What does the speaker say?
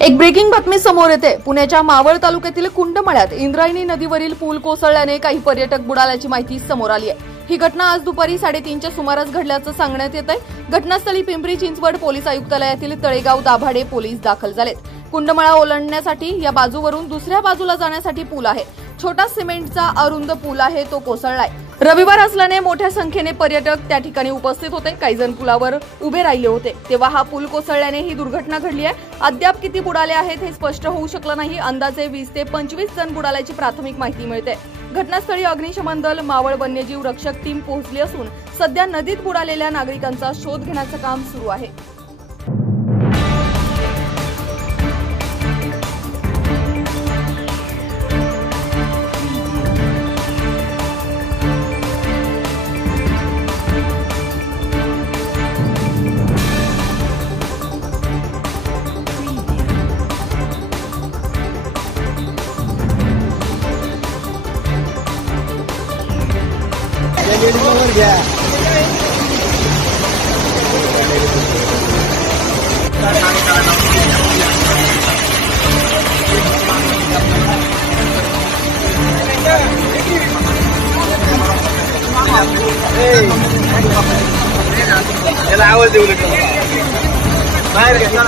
एक ब्रेकिंग बातमी समोर येते। पुण्याच्या मावळ तालुक्यातील कुंडमळ्यात इंद्रायणी नदीवरील पूल कोसळल्याने काही पर्यटक बुडाल्याची माहिती समोर आली आहे। ही घटना आज दुपारी 3:30च्या सुमारास घडल्याचं सांगण्यात येत आहे। घटनास्थळी पिंपरी चिंचवड पोलीस आयुक्तालयातील तळेगाव दाभाडे पोलीस दाखल झालेत। कुंडमळा ओलांडण्यासाठी या बाजूवरून दुसऱ्या बाजूला जाण्यासाठी पूल आहे। छोटा सिमेंटचा अरुंद पूल आहे, तो कोसळलाय। रविवार असल्याने मोठ्या संख्येने पर्यटक त्या ठिकाणी उपस्थित होते। काही जण पुलावर उभे राहिले होते तेव्हा हा पूल कोसळल्याने ही दुर्घटना घडली आहे। अद्याप किती बुडाले आहेत हे स्पष्ट होऊ शकलं नाही। अंदाजे 20 ते 25 जण बुडाल्याची प्राथमिक माहिती मिळते। घटनास्थळी अग्निशमन दल, मावळ वन्यजीव रक्षक टीम पोहोचली असून सध्या नदीत बुडालेल्या नागरिकांचा शोध घेण्याचं काम सुरू आहे। याला आवाज देऊ नका, बाहेर घ्या।